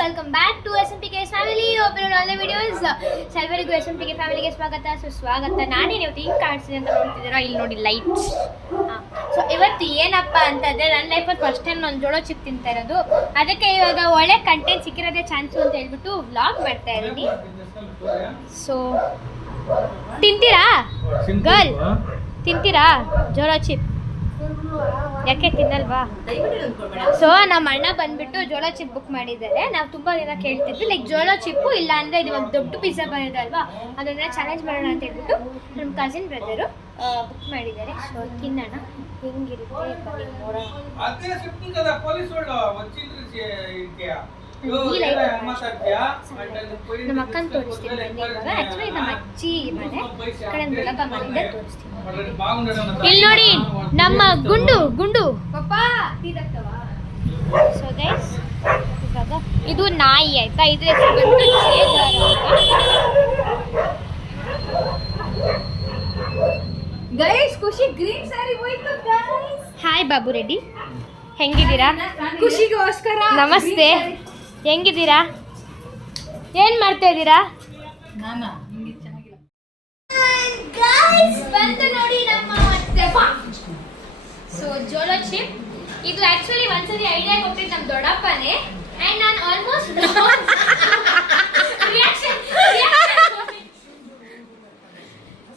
Welcome back to SMPK family. ಒಬ್ಬರು ಒಳ್ಳೆ videos ಸರ್ವರಿಗೂ SMPK ಫ್ಯಾಮಿಲಿಗೆ ಸ್ವಾಗತ ಸುಸ್ವಾಗತ. ನಾನೇನು ಇವತ್ತು ಹಿಂಗೆ ಕಾಣಿಸ್ತೀನಿ ಅಂತ ನೋಡ್ತಿದ್ದೀರಾ, ಇಲ್ಲಿ ನೋಡಿ ಲೈಟ್ಸ್. ಸೊ ಇವತ್ತು ಏನಪ್ಪ ಅಂತಂದರೆ ನನ್ನ ಲೈಫಲ್ಲಿ ಫಸ್ಟ್ ಟೈಮ್ ನಾನು ಜೋಳೋ ಚಿಪ್ ತಿಂತಾ ಇರೋದು. ಅದಕ್ಕೆ ಇವಾಗ ಒಳ್ಳೆ ಕಂಟೆಂಟ್ ಸಿಕ್ಕಿರೋದೇ ಚಾನ್ಸು ಅಂತ ಹೇಳ್ಬಿಟ್ಟು ವ್ಲಾಗ್ ಮಾಡ್ತಾ ಇದ್ದೀನಿ. ಸೊ ತಿಂತೀರಾ ಗರ್ಲ್, ತಿಂತೀರಾ ಜೋಳೋ ಚಿಪ್? ಯಾಕೆ ತಿನ್ನಲ್ವಾ? ಸೊ ನಮ್ಮ ಅಣ್ಣ ಬಂದ್ಬಿಟ್ಟು ಜೋಳೋ ಚಿಪ್ ಬುಕ್ ಮಾಡಿದ್ದಾರೆ. ನಾವು ತುಂಬ ದಿನ ಕೇಳ್ತಿದ್ವಿ, ಲೈಕ್ ಜೋಳೋ ಚಿಪ್ಪು ಇಲ್ಲ ಅಂದರೆ ಇದು ಒಂದು ದೊಡ್ಡ ಪಿಜ್ಜಾ ಬಂದಿದೆ ಅಲ್ವಾ, ಅದನ್ನ ಚಾಲೆಂಜ್ ಮಾಡೋಣ ಅಂತ ಹೇಳ್ಬಿಟ್ಟು ನಮ್ಮ ಕಸಿನ್ ಬ್ರದರು ಬುಕ್ ಮಾಡಿದ್ದಾರೆ. ಸೊ ತಿನ್ನೋಣ, ಹೆಂಗಿರುತ್ತೆ ಬನ್ನಿ ನೋಡೋಣ. ನಮ್ಮ ಅಕ್ಕನ ತೋರಿಸ್ತೀನಿ ಬನ್ನಿ ಇವಾಗ. ಆ್ಯಕ್ಚುಲಿ ನಮ್ಮ ಅಜ್ಜಿ ಮನೆ ಕಡೆ ದೊಡ್ಡಪ್ಪ ಮನೆಯಿಂದ ತೋರಿಸ್ತೀನಿ. ಇಲ್ಲಿ ನೋಡಿ ನಮ್ಮ ಗುಂಡು ಪಪ್ಪ. ಸೊ ಗೈಸ್ ಇವಾಗ ಇದು ನಾಯಿ ಆಯ್ತಾ, ಇದ್ರ ಹೆಸರು ಬಂದು ಚೇದಾರ ಅಂತ. ಗೈಸ್ ಖುಷಿ ಗ್ರೀನ್ ಸ್ಯಾರಿ ಹೋಯ್ತು ಗೈಸ್. ಹಾಯ್ ಬಾಬು ರೆಡ್ಡಿ, ಹೆಂಗಿದ್ದೀರಾ? ಖುಷಿಗೋಸ್ಕರ ನಮಸ್ತೆ, ಹೆಂಗಿದ್ದೀರಾ? ಏನ್ ಮಾಡ್ತಾ ಇದ್ದೀರಾ? ಬಂತು ನೋಡಿ ನಮ್ಮ ಸೊ ಜೋಳೋ ಚಿಪ್. ಇದು ಆಕ್ಚುಲಿ ಒಂದ್ಸರಿ ಐಡಿಯಾ ಕೊಟ್ಟಿದ್ದು ನಮ್ಮ ದೊಡ್ಡಪ್ಪನೇ. ಅಂಡ್ ನಾನು ಆಲ್ಮೋಸ್ಟ್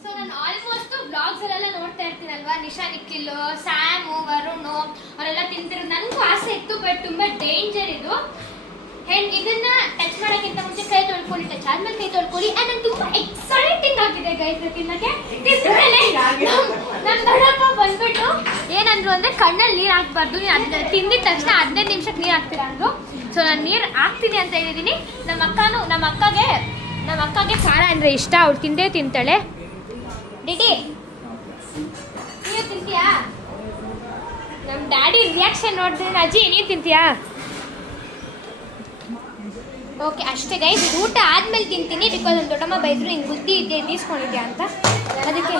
ಸೊ ನಾನು ಆಲ್ಮೋಸ್ಟ್ ಬ್ಲಾಗ್ಸ್ ಅಲ್ಲೆಲ್ಲ ನೋಡ್ತಾ ಇರ್ತೀನಲ್ವಾ, ನಿಶಾ ನಿಖಿಲ್, ಸ್ಯಾಮು, ವರುಣ್ ಅವರೆಲ್ಲ ತಿಂತಿರೋದು. ನನಗೂ ಆಸೆ ಇತ್ತು, ಬಟ್ ತುಂಬಾ ಡೇಂಜರ್ ಇದು. ಅಂಡ್ ಇದನ್ನ ಟಚ್ ಮಾಡೋಕ್ಕಿಂತ ಮುಂಚೆ ಕೈ ತೊಳ್ಕೊಳ್ಳಿ, ಟಚ್ ಆದ್ಮೇಲೆ ಕೈ ತೊಳ್ಕೊಳ್ಳಿ. ಅಂಡ್ ನಂಗೆ ತುಂಬಾ ಎಕ್ಸೈಟಿಂಗ್ ಆಗಿದೆ ಗೈಸ್ ತಿನ್ನಕ್ಕೆ. ನಮ್ಮ ದೊಡ್ಡಪ್ಪ ಬಂದ್ಬಿಟ್ಟು ಏನಂದ್ರು ಅಂದ್ರೆ ಕಣ್ಣಲ್ಲಿ ನೀರು ಹಾಕ್ಬಾರ್ದು, ತಿಂದಿದ ತಕ್ಷಣ 15 ನಿಮಿಷಕ್ಕೆ ನೀರು ಹಾಕ್ತೀರಾ ಅಂದ್ರು. ಸೊ ನಾನು ನೀರು ಹಾಕ್ತೀನಿ ಅಂತ ಹೇಳಿದೀನಿ. ನಮ್ಮ ಅಕ್ಕಗೆ ಖಾರ ಅಂದ್ರೆ ಇಷ್ಟ, ಅವ್ಳು ತಿಂದೇ ತಿಂತಾಳೆ. ಡಿಡಿ ನೀನು ತಿಂತೀಯಾ? ನಮ್ಮ ಡ್ಯಾಡಿ ರಿಯಾಕ್ಷನ್ ನೋಡಿದ್ರೆ ಅಜ್ಜಿ ನೀನು ತಿಂತೀಯಾ? ಓಕೆ ಅಷ್ಟೇ ಗೈಸ್. ಊಟ ಆದ್ಮೇಲೆ ತಿಂತೀನಿ, ಬಿಕಾಸ್ ನನ್ನ ದೊಡ್ಡಮ್ಮ ಬೈದ್ರು ಹಿಂಗೆ ಬುದ್ಧಿ ಇದ್ದೆ ತೀಸ್ಕೊಂಡಿದ್ಯಾ ಅಂತ. ಅದಕ್ಕೆ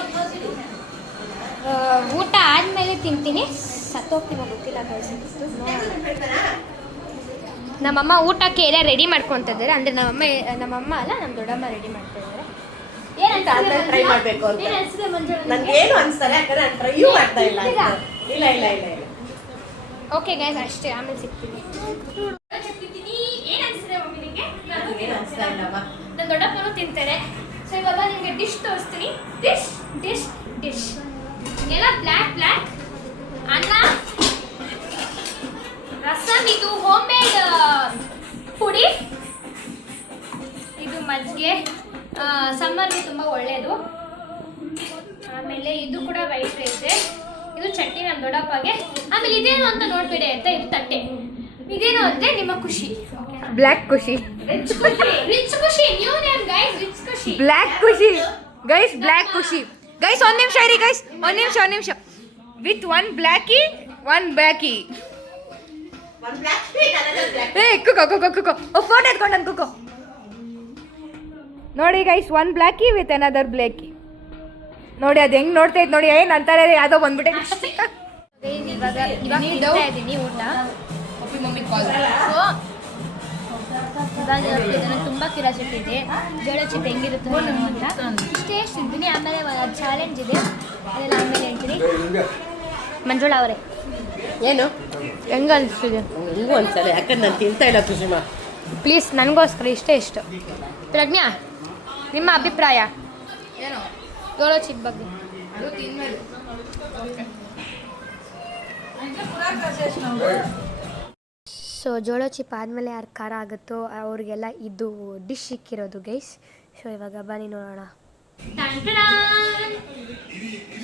ಊಟ ಆದಮೇಲೆ ತಿಂತೀನಿ. ಸತ್ತೋಗ್ತೀನೋ ಗೊತ್ತಿಲ್ಲ ಗೈಸ್. ನಮ್ಮಮ್ಮ ಊಟಕ್ಕೆ ಎಲ್ಲ ರೆಡಿ ಮಾಡ್ಕೊತಿದ್ದಾರೆ. ಅಂದರೆ ನಮ್ಮಮ್ಮ ಅಲ್ಲ, ನಮ್ಮ ದೊಡ್ಡಮ್ಮ ರೆಡಿ ಮಾಡ್ತಾ ಇದ್ದಾರೆ. ಟ್ರೈ ಮಾಡಬೇಕು ಅಂತ ನನಗೆ ಏನು ಅನ್ಸ್ತಾರೆ, ಯಾಕಂದ್ರೆ ನಾನು ಟ್ರೈ ಮಾಡ್ತಾ ಇಲ್ಲ. ಇಲ್ಲ ಓಕೆ ಗೈಸ್ ಅಷ್ಟೇ, ಆಮೇಲೆ ಸಿಗ್ತೀನಿ. ನನ್ನ ದೊಡ್ಡಪ್ಪನೂ ತಿಂತಾರೆ. ಸೊ ಇವಾಗ ನಿಮಗೆ ಡಿಶ್ ತೋರಿಸ್ತೀನಿ. ಡಿಶ್ ಎಲ್ಲ ಬ್ಲ್ಯಾಕ್ ಅನ್ನ, ರಸಮ್, ಇದು ಹೋಮ್ ಮೇಡ್ ಪುಡಿ, ಇದು ಮಜ್ಜಿಗೆ, ಸಮ್ಮರ್ಗೆ ತುಂಬ ಒಳ್ಳೆಯದು. ಆಮೇಲೆ ಇದು ಕೂಡ ವೈಟ್ ರೈಸ್, ಇದು ಚಟ್ನಿ ನಮ್ಮ ದೊಡ್ಡಪ್ಪಗೆ. ಆಮೇಲೆ ಇದೇನು ಅಂತ ನೋಡ್ಬೇಡಿ ಅಂತ, ಇದು ತಟ್ಟೆ. ಇದೇನು ಅಂದ್ರೆ ನಿಮ್ಮ ಖುಷಿ, black Khushi, rich Khushi. New name guys, rich Khushi. Black Khushi guys, black Khushi guys. ಒಂದ್ ನಿಮಿಷ ಇರಿ ಗೈಸ್, ಒಂದ್ ನಿಮಿಷ. With one Blacky one Blacky. ಏ ಕುಕೋ ಫೋಟೋ ಎತ್ಕೊಂಡು ನಾನು ಕುಕೋ ನೋಡಿ guys. One Blacky with another Blacky. ನೋಡಿ ಅದು ಹೆಂಗ್ ನೋಡ್ತಾ ಇತ್ತು ನೋಡಿ. ಏನ್ ಅಂತಾರೆ ಯಾವುದೋ ಬಂದ್ಬಿಟ್ಟೆ. ಇವಾಗ ತಿಂತಾ ಇದ್ದೀನಿ ಊಟ. ನನಗೆ ತುಂಬ ಕ್ಯೂರಿಯಾಸಿಟಿ ಇದೆ, ಜೋಳೋ ಚಿಪ್ ಹೆಂಗಿರುತ್ತೆ ಅಂತ. ಇಷ್ಟೇ ತಿಂತೀನಿ, ಆಮೇಲೆ ಚಾಲೆಂಜ್ ಇದೆ, ಅದೆಲ್ಲ ಆಮೇಲೆ ಹೇಳ್ತೀನಿ. ಮಂಜುಳಾ ಅವರೇ ಏನು ಹೆಂಗ ಅನಿಸ್ತಿದೆ? ಹೆಂಗೂ ಅನ್ಸಲ್ಲ, ಯಾಕಂದ್ರೆ ನಾನು ತಿಂತಾ ಇಲ್ಲ ಖುಷಿಮಾ. ಪ್ಲೀಸ್ ನನಗೋಸ್ಕರ ಇಷ್ಟ. ಪ್ರಜ್ಞಾ, ನಿಮ್ಮ ಅಭಿಪ್ರಾಯ ಏನು ಜೋಳೋ ಚಿಪ್ ಬಗ್ಗೆ? ಸೊ ಜೋಳೋ ಚಿಪ್ ಆದಮೇಲೆ ಯಾರು ಖಾರ ಆಗುತ್ತೋ ಅವ್ರಿಗೆಲ್ಲ ಇದು ಡಿಶ್ ಸಿಕ್ಕಿರೋದು ಗೈಸ್. ಸೊ ಇವಾಗ ಬನ್ನಿ ನೋಡೋಣ.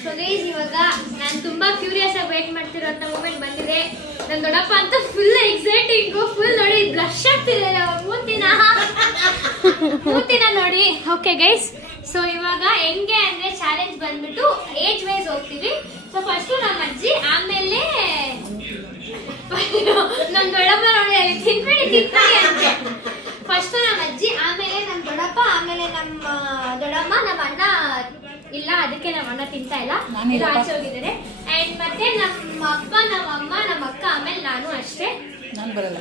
ಸೊ ಗೈಸ್ ಇವಾಗ ನಾನು ತುಂಬ ಕ್ಯೂರಿಯಸ್ ಆಗಿ ವೇಟ್ ಮಾಡ್ತಿರೋಂಥ ಮೂಮೆಂಟ್ ಬಂದಿದೆ. ನನ್ನ ದೊಡ್ಡಪ್ಪ ಅಂತ ಫುಲ್ ಎಕ್ಸೈಟಿಂಗು, ಫುಲ್ ನೋಡಿ ಬ್ಲಶ್ ಆಗ್ತಿದೆ ಮೂತಿನ ನೋಡಿ. ಓಕೆ ಗೈಸ್, ಸೊ ಇವಾಗ ಹೆಂಗೆ ಅಂದರೆ ಚಾಲೆಂಜ್ ಬಂದ್ಬಿಟ್ಟು ಏಜ್ ವೈಸ್ ಹೋಗ್ತೀವಿ. ಸೊ ಫಸ್ಟು ನಮ್ಮ ಅಜ್ಜಿ, ಆಮೇಲೆ ನಮ್ಮ ದೊಡ್ಡಪ್ಪ ನೋಡಿ ತಿನ್ಬೇಡಿ ಅಂತೆ. ಫಸ್ಟು ನಮ್ಮ ಅಜ್ಜಿ, ಆಮೇಲೆ ನಮ್ಮ ದೊಡ್ಡಪ್ಪ, ಆಮೇಲೆ ನಮ್ಮ ದೊಡ್ಡಮ್ಮ. ನಮ್ಮ ಅಣ್ಣ ಇಲ್ಲ, ಅದಕ್ಕೆ ನಮ್ಮ ಅಣ್ಣ ತಿಂತಾ ಇಲ್ಲ, ಆಚೆ ಹೋಗಿದ್ದಾರೆ. ಅಂಡ್ ಮತ್ತೆ ನಮ್ಮ ಅಪ್ಪ, ನಮ್ಮ ಅಮ್ಮ, ನಮ್ಮ ಅಕ್ಕ, ಆಮೇಲೆ ನಾನು ಅಷ್ಟೇ. ನಾನು ಬರಲ್ಲ.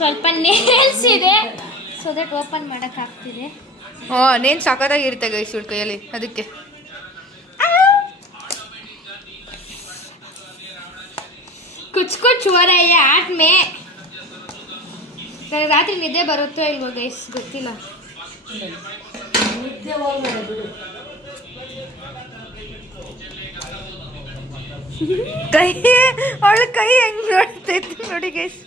ಸ್ವಲ್ಪ ನೇಲ್ಸ್ ಇದೆ, ಸೊ ದಟ್ ಓಪನ್ ಮಾಡೋಕ್ಕಾಗ್ತಿದೆ. ನೇನ್ ಸಖತ್ತಾಗಿರುತ್ತೆ ಗೈಸ್ ಇವ್ರ ಕೈಯಲ್ಲಿ, ಅದಕ್ಕೆ ಕುಚ್ ಕುಚ್ हो रहा है आठ में. ನನಗೆ ರಾತ್ರಿ ನಿದ್ದೆ ಬರುತ್ತೋ ಇಲ್ವೋ ಗೈಸ್ ಗೊತ್ತಿಲ್ಲ. ಕೈ ಅವಳ ಕೈ ಹೆಂಗ್ ನೋಡ್ತೈತಿ ನೋಡಿ guys.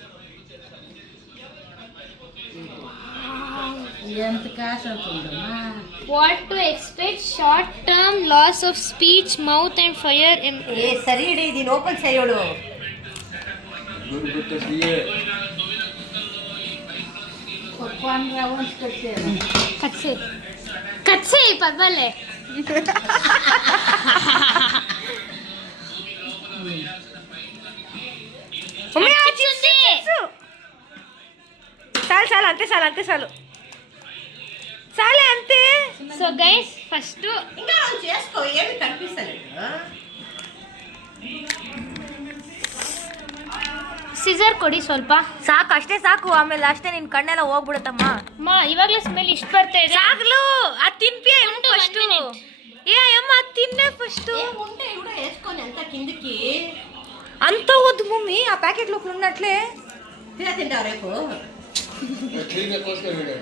What to expect? Short term loss of speech, mouth and fire. ಸರಿ ಇಡಿ ಇದೀನಿ ಓಪನ್ ಸೈಯೋಡು ಕಚ್ಚೆ ಕಚ್ಚೆ ಪರ್ವಲ್ಲೇ. సాలు సాలే అంతే. సో గైస్ ఫస్ట్ ఇంకా చేసుకో ఏమి కనిపిస్తలేదు. ಸಿಸರ್ ಕೊಡಿ ಸ್ವಲ್ಪ. ಸಾಕು ಅಷ್ಟೇ ಸಾಕು, ಆಮೇಲೆ ಅಷ್ಟೇ ನಿನ್ ಕಣ್ಣೆಲ್ಲ ಹೋಗ್ಬಿಡುತ್ತಮ್ಮ. ಅಮ್ಮ ಇವಾಗಲೇ ಸ್ಮೆಲ್ ಇಷ್ಟ ಬರ್ತಾ ಇದೆ. ಸಾಗ್ಲು ಅದು ತಿನ್ಪಿ ಫಸ್ಟ್. ಏ ಅಮ್ಮ ಅದು ತಿನ್ನೆ ಫಸ್ಟ್. ఉంటే కూడా వేసుకొని అంత కిందికి అంత వద్దు మమ్మీ, ఆ ప్యాకెట్ లోపల ఉన్నట్లే తింటావు రేపు.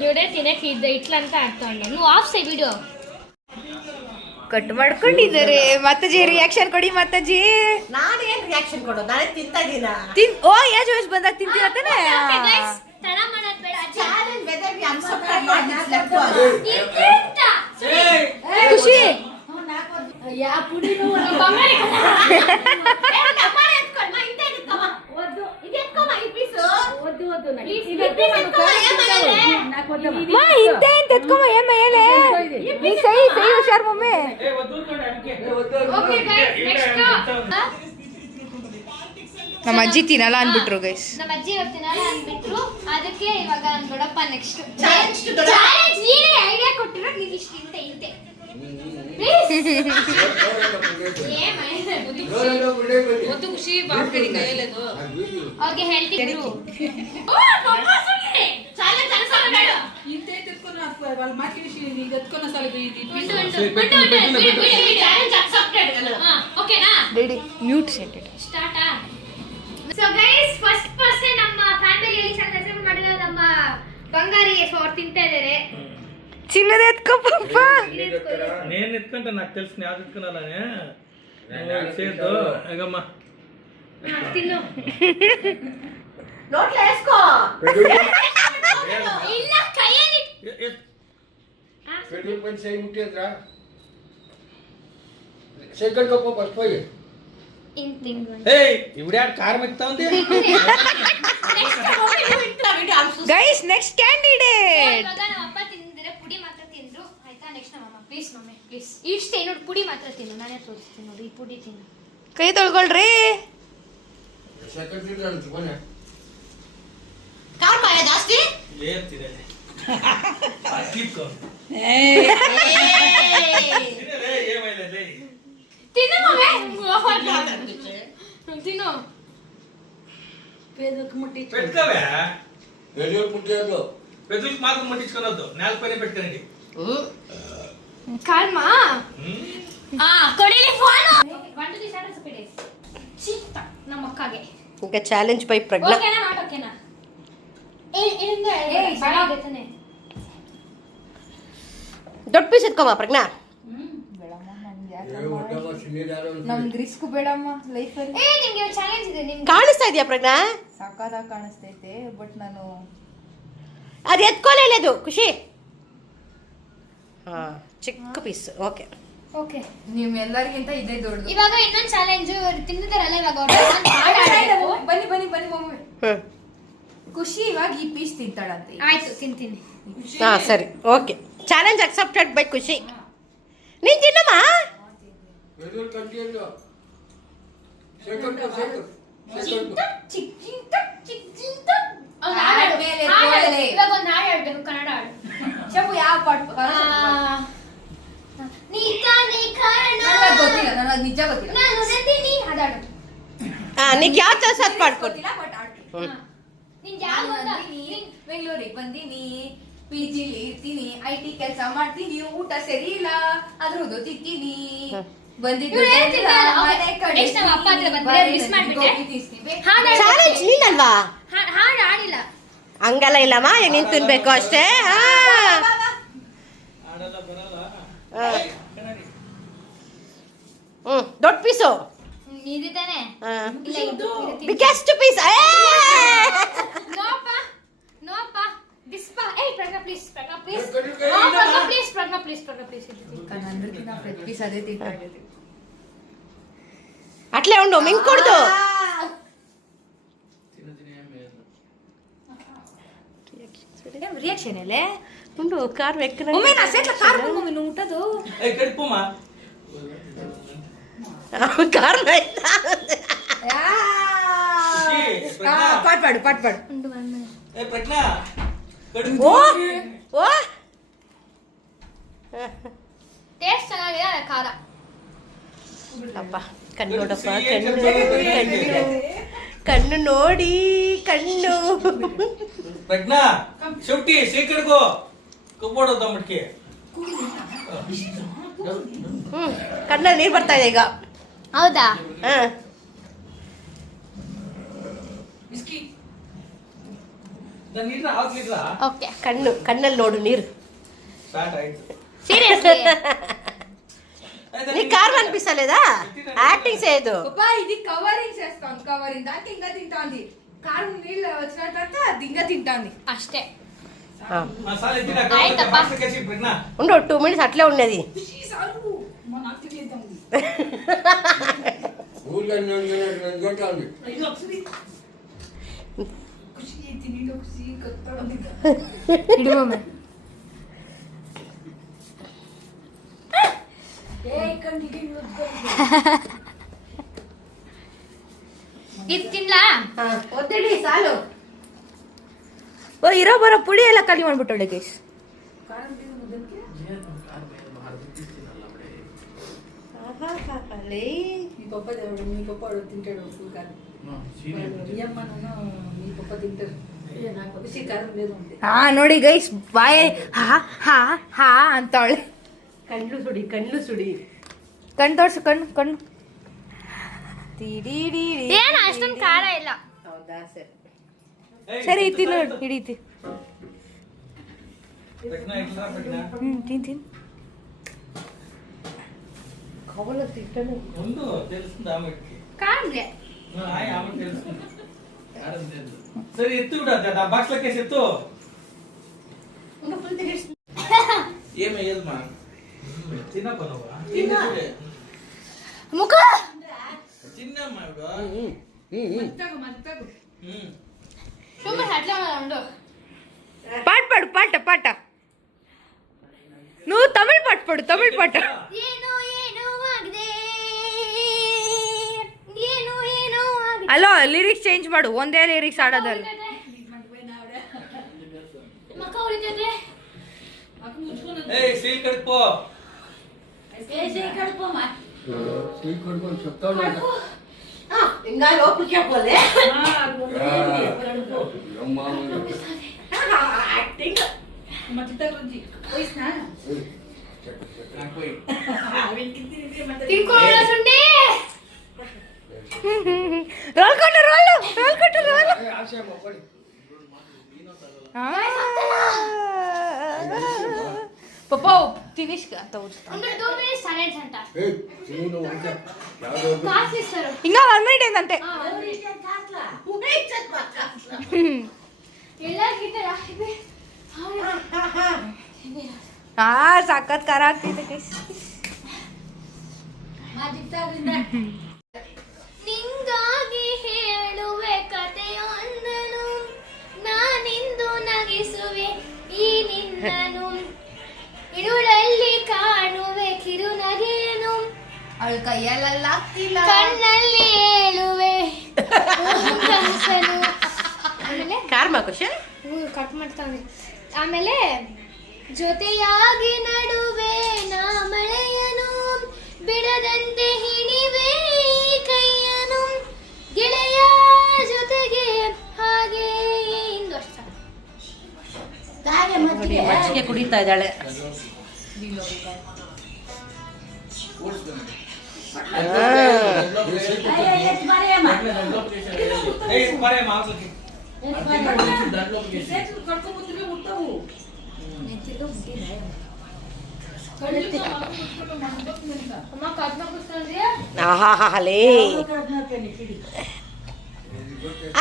ಇವಡೇ ತಿನ್ನಕ್ಕೆ ಇದ್ದ ಇಟ್ಲ ಅಂತ ಆಡ್ತಾ ಉಂಡ. ನೀವು ಆಫ್ ಸೈ ವಿಡಿಯೋ ಕಟ್ ಮಾಡ್ಕೊಂಡಿದ್ದಾರೆ. ಮತ್ತಜಿ ರಿಯಾಕ್ಷನ್ ಕೊಡಿ ಮತ್ತಜಿ. ನಾನು ಏನ್ ರಿಯಾಕ್ಷನ್ ಕೊಡೋದು, ನಾನೇ ತಿಂತಾ ಇದೀನಾ. ಓ ಯಾ ಜೋಶ್ ಬಂದಾಗ ತಿಂತೀರ ಅಂತಾನೆ. ತಡ ಮಾಡೋದು ಬೇಡ. ಚಾಲೆಂಜ್ ವೆದರ್ ವಿ ಅನ್ಸಬ್ಸ್ಕ್ರೈಬ್ ಮಾಡಿ ಲೆಫ್ಟ್ ಖುಷಿ ಯಾ ಪುಡಿ ನೋ ಬಂಗಾಳಿ ಮಾ ಇಂತೆ ಅಂತ ಎತ್ಕೊಮ್ಮ ಏಮ ಏಲೆ ನೀ ಸೈ ಹುಷಾರ್ ಮಮ್ಮಿ. ಓಕೆ ಗೈಸ್ ನೆಕ್ಸ್ಟ್ ನಮ್ಮ ಅಜ್ಜಿ ತಿನ್ನಲ್ಲ ಅಂದ್ಬಿಟ್ರು ಗೈಸ್. ನಮ್ಮ ಅಜ್ಜಿ ಇವತ್ತಿನಲ್ಲ ಅಂದ್ಬಿಟ್ರು, ಅದಕ್ಕೆ ಇವಾಗ ನಾನು ದೊಡ್ಡಪ್ಪ ನೆಕ್ಸ್ಟ್ ಚಾಲೆಂಜ್ ನೀನೇ ಐಡಿಯಾ ಕೊಟ್ಟಿರೋ ನೀವು ಇಷ್ಟು ಇಂತೆ ಪ್ಲೀಸ್. ಅವ್ರಿಗೆ ಹೆಲ್ತಿ ರೆಡಿ ಮ್ಯೂಟ್ ಸೆಂಟೆಡ್ ಸ್ಟಾರ್ಟಾ. ಸೊ ಗೈಸ್ ಫಸ್ಟ್ ಪರ್ಸನ್ ನಮ್ಮ ಫ್ಯಾಮಿಲಿಯಲ್ಲಿ ಸಬ್ಸ್ಕ್ರೈಬ್ ಮಾಡಿರೋ ನಮ್ಮ ಬಂಗಾರಿಗೆ, ಸೊ ಅವ್ರು ತಿಂತಾ ಇದ್ದಾರೆ. ಚಿನ್ನದ ಎತ್ಕೊಪ್ಪ. నేను ఎత్తుకుంటా నాకు తెలుసు నేను ఎత్తుకున్నానే సేదు ఎగమ్మ ತಿನ್ನು. ನೋಟ್ಲ వేసుకో. ಇಲ್ಲ ಕೈಯಲ್ಲಿ పెట్రోల్ బంక్ సై ముట్టేద్రా సైకిల్ కప్పు ఫస్ట్ పోయి ತಿನ್ನು. ఏయ్ ఇవిడ కారం ఎక్కుతా ఉంది. Guys next candidate. ಇವಾಗ ನಮ್ಮ ಅಪ್ಪ ತಿಂದಿದ್ರೆ ಪುಡಿ ಮಾತ್ರ ತಿಂದ್ರು ಆಯ್ತಾ. ನೆಕ್ಸ್ಟ್ ನಮ್ಮ ಅಮ್ಮ ಪ್ಲೀಸ್ ಮಮ್ಮಿ ಪ್ಲೀಸ್ ಇಷ್ಟೇ ನೋಡಿ, ಪುಡಿ ಮಾತ್ರ ತಿನ್ನು. ನಾನೇ ತೋರಿಸ್ತೀನಿ ನೋಡಿ, ಈ ಪುಡಿ ತಿನ್ನು. ಕೈ ತೊಳ್ಕೊಳ್ರಿ. ಸೈಕಲ್ ತಿರ್ಗಾಡು ಸುಮ್ಮನೆ ಕಾರ್ ಮಾಯ ಜಾಸ್ತಿ లేదు తినేది తీసుకో తినేలే ఏమైలేదే ತಿನ್ನು ಮಮ್ಮಿ. ತಿನ್ನು. పేదకు ముట్టి పెట్టుకోవే పెట్రోల్ ముట్టేద్దు పెద్దలకు మాత్రం ముట్టించుకోవద్దు, నేలపైన పెట్టుకోండి. ಕಾಲ್ಮಾ ಕೊಡಿಲಿ ಫೋನ್. 1 2 3 ಸ್ಟಾರ್ಟ್ ಸ್ಪೀಡ್ ಚಿತ್ತ ನಮ್ಮ ಅಕ್ಕಗೆ. ఇంకా ఛాలెంజ్ బై ప్రజ్ఞ. ಓಕೆನಾ ನಾಟ್ ಓಕೆನಾ? ಬಾಳಾಗೈತಾನೆ. ದೊಡ್ಡ ಪೀಸ್ ಎತ್ಕೊಮ್ಮ ಪ್ರಜ್ಞ. ನಮ್ಗೆ ರಿಸ್ಕ್ ಬೇಡಮ್ಮ ಲೈಫಲ್ಲಿ. ನಿಮ್ಗೆ ಚಾಲೆಂಜ್ ಇದೆ. ನಿಮ್ಗೆ ಕಾಣಿಸ್ತಾ ಇದೆಯಾ ಪ್ರಜ್ಞ? ಸಾಕಾದಾಗ ಕಾಣಿಸ್ತೈತೆ, ಬಟ್ ನಾನು ಅದು ಎತ್ಕೊಳ್ಳೇ ಅದು ಖುಷಿ. ಹಾ ಚಿಕ್ಕ ಪೀಸ್. Okay okay. ನಿಮ್ ಎಲ್ಲರಿಗಿಂತ ಇದೇ ದೊಡ್ಡದು. ಇವಾಗ ಇನ್ನೊಂದು ಚಾಲೆಂಜ್ ತಿಂದಿದ್ದಾರಲ್ಲ, ಇವಾಗ ಅವ್ರು ಬನ್ನಿ ಬನ್ನಿ ಬನ್ನಿ ಮಮ್ಮಿ. ಹ್ಮ್ ಖುಷಿ ಇವಾಗ ಈ ಪೀಸ್ ತಿಂತಾಳಂತೆ. ಆಯ್ತು ತಿಂತೀನಿ. ಹಾ ಸರಿ ಓಕೆ. ಚಾಲೆಂಜ್ ಅಕ್ಸೆಪ್ಟೆಡ್ ಬೈ ಖುಷಿ. ನೀನ್ ತಿನ್ನಮ್ಮ. పెట్రోల్ కంటిన్యూ సైకిల్ సైకిల్ ಇವಾಗ ಒಂದು ಹಾಡು ಹೇಳ್ಬೇಕು, ಕನ್ನಡ ಹಾಡು. ಶಪು ಯಾವ ಪಾಟ್ ಗೊತ್ತಿಲ್ಲ, ನನಗೆ ನಿಜ ಗೊತ್ತಿಲ್ಲ. ನಾನು ನಂದಿನಿ ಹಾಡಾಡು. ನೀಕ್ ಯಾವ ತರ ಸರ್ಚ್ ಮಾಡ್ಕೊಡಿ. ಗೊತ್ತಿಲ್ಲ ಬಟ್ ಆಡ್ತೀನಿ. ನಿಂಗೆ ಯಾವ ಗೊತ್ತಾ? ಬೆಂಗಳೂರಿಗೆ ಬಂದೀನಿ, PG ಲಿ ಇರ್ತೀನಿ, IT ಕೆಲಸ ಮಾಡ್ತೀನಿ, ಊಟ ಸರಿ ಇಲ್ಲ ಅದ್ರದ್ದು ತಿಂತೀನಿ. ಇವ್ಳು ಹೇಳ್ತಿದ್ದೆ ಅಲ್ಲ, next time ಅಪ್ಪ ಹತ್ರ ಬಂದ್ರೆ miss ಮಾಡ್ಬಿಟ್ಟೆ. ಹಾಡು ಚಾಲೆಂಜ್ ನೀನಲ್ವಾ? ಹಾಡು ಆಡಿಲ್ಲ. ಹಂಗಲ್ಲ ಇಲ್ಲಮ್ಮ, ನೀನ್ ತಿನ್ಬೇಕು ಅಷ್ಟೇ. ಆಡಲ್ಲ ಬರಲ್ಲ. ಕನ್ನಡಿ. ದೊಡ್ಡ ಪೀಸು, ಇದು ತಾನೆ? ಇಲ್ಲ ಇದು ಬಿಗ್ಗೆಸ್ಟ್ ಪೀಸ್. ನೋಪ ನೋಪ ದಿಸ್ಪ. ಪ್ರಜ್ಞಾ ಪ್ಲೀಸ್, ಪ್ರಜ್ಞಾ ಪ್ಲೀಸ್, ಕಣ್ಣು Pragya please, Pragya please, Pragya please. Piece ಅದೇ ತಿಂತಾ ಇದ್ದೀವಿ. ಅಟ್ಲೇ ಉಂಡು ಮಿಂಗ್ ಕೊಡ್ದು. ರಿಯಾಕ್ಷನ್ ಅಲ್ಲೇ ಉಂಡು ಕಾರ್ ಬೇಕು. ಒಮ್ಮೆ ನಾ ಸೇಟ್ಲ ಕಾರ್ ಮಮ್ಮಿ ಊಟದು ಕಡಿಪಮ್ಮ. ಕಾರ್ ಪಾಟ್ ಪಾಡು. ಪ್ರಜ್ಞಾ ಓ ಓ ಟೇಸ್ಟ್ ಚೆನ್ನಾಗಿದೆ, ಖಾರ. ಅಪ್ಪ ಕಣ್ಣು ನೋಡಪ್ಪ, ಕಣ್ಣು ನೋಡಿ ಕಣ್ಣು. ಪ್ರಜ್ಞಾ ಶೆಟ್ಟಿ ಶೇಖರ್ಗೋ ಕಬ್ಬೋಡೋದ ಮಟ್ಕೆ. ಕಣ್ಣಲ್ಲಿ ನೀರು ಬರ್ತಾ ಇದೆ ಈಗ. ಹೌದಾ? ನಾನು ನೀರ ಹಾಕ್ಲಿಲ್ಲ. ಓಕೆ. ಕಣ್ಣಲ್ಲಿ ನೋಡು ನೀರು. ಸ್ಟಾರ್ಟ್ ಆಯ್ತು. సీరియస్లీ నీ కార్ అనిపిస్తలేదా? యాక్టింగ్ చేయదు. పాపా ఇది కవరింగ్ చేస్తాం. కవరింగ్ దానికి ఇంకా తింటాంది. కారు నీళ్ళు వచ్చిన తర్వాత అది ఇంకా తింటాంది. అష్టే. మసాలా తిన ఆಯ್ತಪ್ಪ. ಕಸಿ ಪ್ರಜ್ಞಾ. ఉండు 2 మినిట్స్ అట్లే ఉన్నది. ఊర్లో నేను కొట్టాలి. ఇడువమ్మ. ಇದು ತಿನ್ಲಾ? ಒತ್ತಡಿ ಸಾಲು. ಓ ಇರೋ ಬರೋ ಪುಡಿ ಎಲ್ಲ ಖಾಲಿ ಮಾಡ್ಬಿಟ್ಟಳೆ ಗೈಸ್. ಹಾ ನೋಡಿ ಗೈಸ್, ಬಾಯ್ ಹಾ ಹಾ ಹಾ ಅಂತವಳೆ. ಕಣ್ಣು ಸುಡಿ ಕಣ್ ತೋರ್ಸು, ಕಣ್ಣು. ಏನು ಅಷ್ಟೊಂದು ಖಾರ ಇಲ್ಲ. ಹೌದಾ? ಸರಿ ತಿನ್ನು, ಹಿಡೀತಿ. ಪ್ರಜ್ಞಾ ಇಟ್ಲಾ ಪ್ರಜ್ಞಾ. ತಿನ್. ಕವಲ ತಿಟ್ಟನು ಒಂದು తెలుస్తుంది ಆಮಕ್ಕೆ. ಕಾಣ್ಲೆ. ಆಯ್ ಆಮಕ್ಕೆ తెలుస్తుంది. ಸರಿ ಎತ್ತು ಬಿಡ ಆ ಬಾಕ್ಸ್ ಲಕ್ಕೆ ಎತ್ತು. ಏಮೇ ಎಲ್ಮಾ ತಿನ್ನಪ್ಪ ನೋವಾ. ಮುಖ ತಿನ್ನಮ್ಮ ಇಡು. ಸುಮ್ಮನೆ ಅಟ್ಲೇ ಉಂಡು. ಪಾಟ నువ్వు తమిళ్ పాట పాడు. తమిళ్ పాట. ಏನು ಆಗಿದೆ, ಏನು ಆಗಿದೆ. ಅಲೋ ಲಿರಿಕ್ಸ್ ಚೇಂಜ್ ಮಾಡು. ಒಂದೇ ಲಿರಿಕ್ಸ್ ಆಡೋದಲ್ಲ. ಮಕ್ಕ ಉಳಿತೈತೆ. ಏಯ್ ಸೀಲ್ ಕಡ್ಕೋ. సీట్ కొడుకొని చెప్తాను. ఇంకా లోపలికి పోలే. యాక్టింగ్ ತಿನ್ಕೊಳ್ಳೋ ಸುಂಡಿ. రోల్ కొట్టు. పప్పా తినేసి అంత ఊరుస్తా. ಒಂದು 2 minutes silence అంట. ಕಾಸು ಇస్తారు. ఇంకా 1 minute ఏంటంటే ಎಲ್ಲರಿಗಿಂತ ಸಖತ್ ಖಾರ ಆಗ್ತೈತೆ ಗೈಸ್. ನಿಂಗಾಗಿ ಹೇಳುವೆ ಕಥೆಯೊಂದನು, ನಾನಿಂದು ನಗಿಸುವೆ ಈ ನಿನ್ನನು, ಇರುಳಲ್ಲಿ ಕಾಣುವೆ ಕಿರುನಗೆಯನು, ಅವಳ ಕೈಯಲ್ಲೆಲ್ಲ ಆಗ್ತಿಲ್ಲ, ಕಣ್ಣಲ್ಲಿ ಹೇಳುವೆ ಕನಸನು. ಆಮೇಲೆ ಕಾರ್ಮ ಖುಷಿ ಕಟ್ ಮಾಡ್ತಾನೆ. ಆಮೇಲೆ ಜೊತೆಯಾಗಿ ನಡುವೆ ನಾ ಮಳೆಯನು, ಬಿಡದಂತೆ ಹಿಣಿವೆ ಕೈಯನು, ಗೆಳೆಯ ಜೊತೆಗೆ ಹಾಗೆ ಮಜ್ಜಿಗೆ ಕುಡಿತಾ ಇದ್ದಾಳೆ. ಆಹಾಲೇ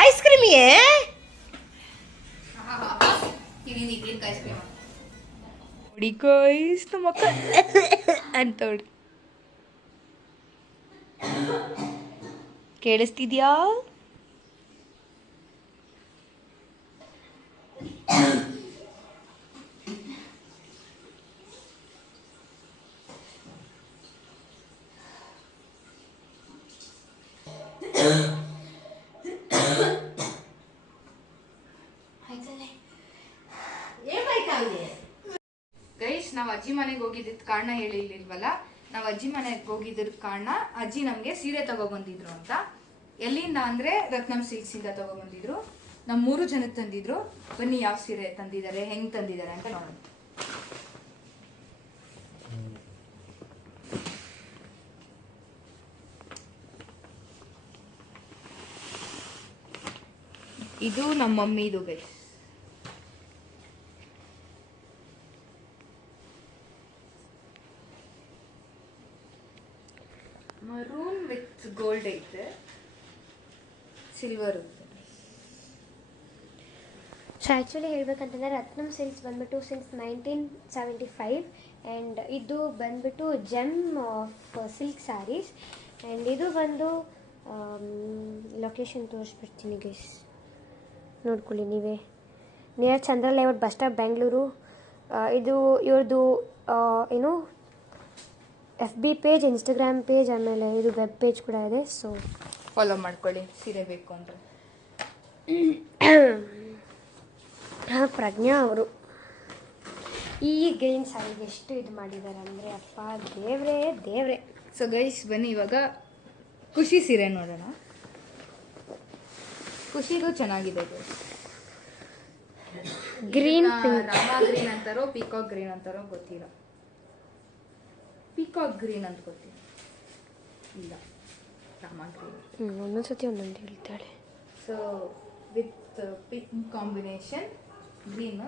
ಐಸ್ ಕ್ರೀಮಿಯೇ ನೋಡಿ ಗೈಸ್ ನಮ್ಮ ಅಕ್ಕ ಅಂತ ನೋಡಿ ಕೇಳಿಸ್ತಿದ್ಯಾ? ಗೈಸ್ ನಾವು ಅಜ್ಜಿ ಮನೆಗೆ ಹೋಗಿದ್ದ ಕಾರಣ ಹೇಳಿಲ್ವಲ್ಲ. ನಾವು ಅಜ್ಜಿ ಮನೆಗೆ ಹೋಗಿದ್ರ ಕಾರಣ ಅಜ್ಜಿ ನಮಗೆ ಸೀರೆ ತಗೊಬಂದಿದ್ರು ಅಂತ. ಎಲ್ಲಿಂದ ಅಂದ್ರೆ ರತ್ನಂ ಸಿಲ್ಕ್ಸ್ ಇಂದ ತಗೊಬಂದಿದ್ರು. ನಮ್ಮ 3 ಜನಕ್ಕೆ ತಂದಿದ್ರು. ಬನ್ನಿ ಯಾವ ಸೀರೆ ತಂದಿದ್ದಾರೆ, ಹೆಂಗ್ ತಂದಿದ್ದಾರೆ ಅಂತ ನೋಡೋಣ. ಇದು ನಮ್ಮ ಮಮ್ಮಿದು ಗೈಸ್. ಮರೂನ್ ವಿತ್ ಗೋಲ್ಡ್ ಐತೆ, ಸಿಲ್ವರ್. ಸೊ ಆ್ಯಕ್ಚುಲಿ ಹೇಳ್ಬೇಕಂತಂದರೆ ರತ್ನಂ ಸಿಲ್ಕ್ಸ್ ಬಂದ್ಬಿಟ್ಟು ಸಿನ್ಸ್ 1975 ಆ್ಯಂಡ್ ಇದು ಬಂದ್ಬಿಟ್ಟು gem of silk sarees. And ಇದು ಬಂದು ಲೊಕೇಶನ್ ತೋರಿಸ್ಬಿಡ್ತೀನಿ ಗೈಸ್, ನೋಡ್ಕೊಳ್ಳಿ ನೀವೇ. Near Chandra layout bus stop Bengaluru. ಇದು ಇವ್ರದ್ದು ಏನು FB ಪೇಜ್, ಇನ್ಸ್ಟಾಗ್ರಾಮ್ ಪೇಜ್, ಆಮೇಲೆ ಇದು ವೆಬ್ ಪೇಜ್ ಕೂಡ ಇದೆ. ಸೊ ಫಾಲೋ ಮಾಡ್ಕೊಳ್ಳಿ ಸೀರೆ ಬೇಕು ಅಂದರೆ. ಪ್ರಜ್ಞಾ ಅವರು ಈ ಗ್ರೀನ್ ಸ್ಯಾರಿಗೆ ಎಷ್ಟು ಇದು ಮಾಡಿದ್ದಾರೆ ಅಂದರೆ ಅಪ್ಪ ದೇವ್ರೇ ದೇವ್ರೆ. ಸೊ ಗೈಸ್ ಬನ್ನಿ ಇವಾಗ ಖುಷಿ ಸೀರೆ ನೋಡೋಣ. ಖುಷಿದು ಚೆನ್ನಾಗಿದೆ ಗೈಸ್. ಗ್ರೀನ್ ರಾಮಾ ಗ್ರೀನ್ ಅಂತಾರೋ ಪೀಕಾಕ್ ಗ್ರೀನ್ ಅಂತಾರೋ ಗೊತ್ತಿಲ್ಲ. ಪೀಕಾಕ್ ಗ್ರೀನ್ ಅಂತ ಗೊತ್ತಿಲ್ಲ. ಇಲ್ಲ, ರಾಮಾ ಗ್ರೀನ್. ಒಂದೊಂದ್ಸತಿ ಒಂದೊಂದು ಹೇಳ್ತಾಳೆ. So with pink combination green.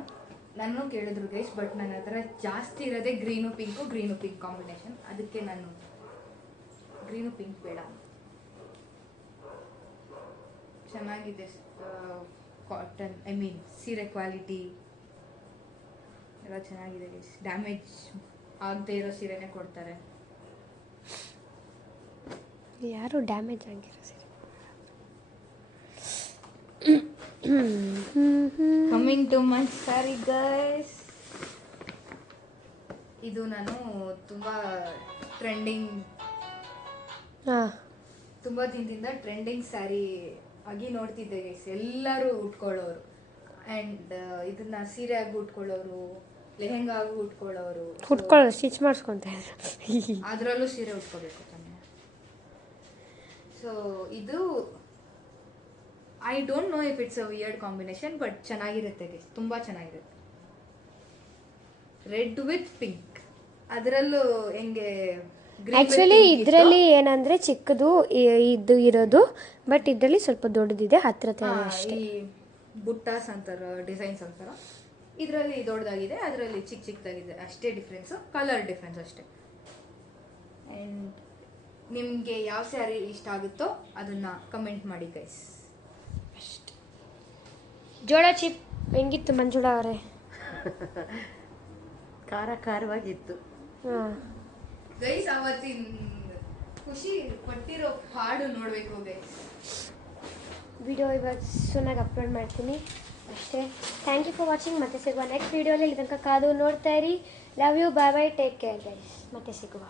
ನಾನು ಕೇಳಿದ್ರು ಗೈಸ್, ಬಟ್ ನನ್ನ ಹತ್ರ ಜಾಸ್ತಿ ಇರೋದೇ ಗ್ರೀನು ಪಿಂಕ್ ಕಾಂಬಿನೇಷನ್. ಅದಕ್ಕೆ ನಾನು ಗ್ರೀನು ಪಿಂಕ್ ಬೇಡ. ಚೆನ್ನಾಗಿದೆ ಕಾಟನ್, ಸೀರೆ ಕ್ವಾಲಿಟಿ ಎಲ್ಲ ಚೆನ್ನಾಗಿದೆ ಗೈಸ್. ಡ್ಯಾಮೇಜ್ ಆಗದೆ ಇರೋ ಸೀರೆನೇ ಕೊಡ್ತಾರೆ. ಯಾರು ಡ್ಯಾಮೇಜ್ ಆಗಿರೋ ಸೀರೆ. Coming to my sari guys. ಇದು ನಾನು ತುಂಬ ದಿನದಿಂದ ಟ್ರೆಂಡಿಂಗ್ ಸ್ಯಾರಿ ಆಗಿ ನೋಡ್ತಿದ್ದೆ ಗೈಸ್. ಎಲ್ಲರೂ ಉಟ್ಕೊಳ್ಳೋರು. ಆ್ಯಂಡ್ ಇದನ್ನ ಸೀರೆ ಆಗಿ ಉಟ್ಕೊಳ್ಳೋರು, ಲೆಹೆಂಗಾ ಆಗಿ ಉಟ್ಕೊಳ್ಳೋರು, ಸ್ಟಿಚ್ ಮಾಡಿಸ್ಕೊಂತ ಅದರಲ್ಲೂ ಸೀರೆ ಉಟ್ಕೋಬೇಕು ತಾನೆ. ಸೊ ಇದು I don't know if it's a weird combination, but ಚೆನ್ನಾಗಿರುತ್ತೆ ಗೈಸ್, ತುಂಬ ಚೆನ್ನಾಗಿರುತ್ತೆ. ರೆಡ್ ವಿತ್ ಪಿಂಕ್, ಅದರಲ್ಲೂ ಹೆಂಗೆ ಆ್ಯಕ್ಚುಲಿ ಇದರಲ್ಲಿ ಏನಂದರೆ ಚಿಕ್ಕದು ಇದು ಇರೋದು, ಬಟ್ ಇದರಲ್ಲಿ ಸ್ವಲ್ಪ ದೊಡ್ಡದಿದೆ, ಹತ್ರ ಅಷ್ಟೇ. ಈ ಬುಟ್ಟಾಸ್ ಅಂತಾರ, ಡಿಸೈನ್ಸ್ ಅಂತಾರ, ಇದರಲ್ಲಿ ದೊಡ್ಡದಾಗಿದೆ, ಅದರಲ್ಲಿ ಚಿಕ್ಕದಾಗಿದೆ ಅಷ್ಟೇ ಡಿಫ್ರೆನ್ಸು, ಕಲರ್ ಡಿಫ್ರೆನ್ಸ್ ಅಷ್ಟೇ. ಆ್ಯಂಡ್ ನಿಮಗೆ ಯಾವ ಸ್ಯಾರಿ ಇಷ್ಟ ಆಗುತ್ತೋ ಅದನ್ನು ಕಮೆಂಟ್ ಮಾಡಿ ಗೈಸ್. ಅಷ್ಟೇ. ಜೋಳ ಚಿಪ್ ಹೆಂಗಿತ್ತು ಮಂಜುಳಾ ಅವರೇ? ಖಾರವಾಗಿತ್ತು. ಹಾಂ ಗೈಸ್, ಅವತ್ತಿನ ಖುಷಿ ಪಟ್ಟಿರೋ ಹಾಡು ನೋಡಬೇಕು ಗೈಸ್. ವಿಡಿಯೋ ಇವಾಗ ಸುನಾಗಿ ಅಪ್ಲೋಡ್ ಮಾಡ್ತೀನಿ ಅಷ್ಟೇ. Thank you for watching. ಮತ್ತೆ ಸಿಗುವ ನೆಕ್ಸ್ಟ್ ವೀಡಿಯೋಲಿ. ಇಲ್ಲಿ ತನಕ ಕಾದು ನೋಡ್ತಾ ಇರಿ. Love you, bye bye, take care guys. ಮತ್ತೆ ಸಿಗುವ.